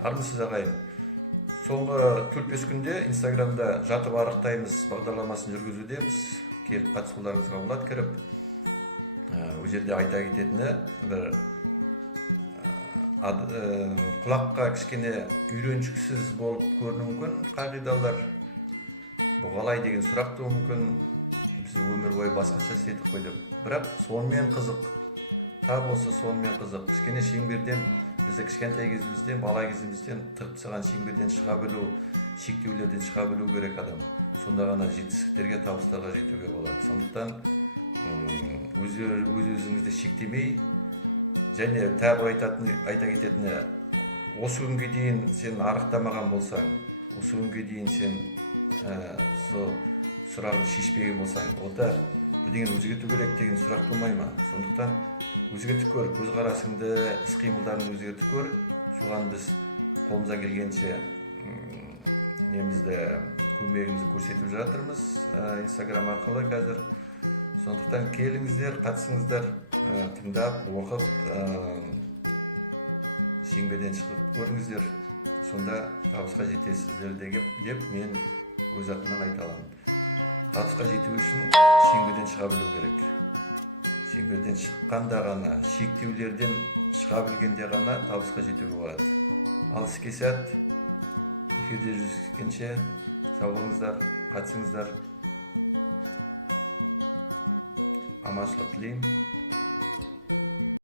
Армысыз ағайын. Соңғы 4-5 күнде Инстаграмда жатып арықтаймыз бағдарламасын жүргізудеміз. Келіп қатысуларыңызға болады кіріп. Ол жерде айта кететіні бір құлаққа кішкене үйреншіксіз болып көрінуі мүмкін қағидалар. Бұл қалай деген сұрақ туы мүмкін. Біз өмір бойы басқаша істедік қой деп. Бірақ сонымен қызық. Тап осы сонымен қызық. Кішкене шеңберден бізді кішкентай кезімізден, бала кезімізден тығып тастаған шеңберден шыға білу, шектеулерден шыға білу керек адам. Сонда ғана жетістіктерге, табыстарға жетуге болады. Сондықтан өз-өзіңізді шектемей, және тағы айта кететіні, осы күнге дейін сен арықтамаған болсаң, осы күнге дейін сен сұрағын шешпеген болсаң, онда бірдеңені өзгерту керек деген сұрақ тумай ма? Сондықтан өзгертіп көр, көзқарасыңды, іс-қимылдарыңды өзгертіп көр. Соған біз қолымыздан келгенше көмегімізді көрсетіп жатырмыз Инстаграм арқылы қазір. Сондықтан келіңіздер, қатысыңыздар, тыңдап, оқып, шеңберден шығып көріңіздер. Сонда табысқа жетесіздер деп мен өз атымнан айта аламын. Табысқа жету үшін шеңберден шыға білу керек. Шеңберден шыққанда ғана, шектеулерден шыға білгенде ғана табысқа жетуге болады. Ал іске сәт, эфирде жүздескенше сау болыңыздар, қатысыңыздар. Аманшылық тілеймін.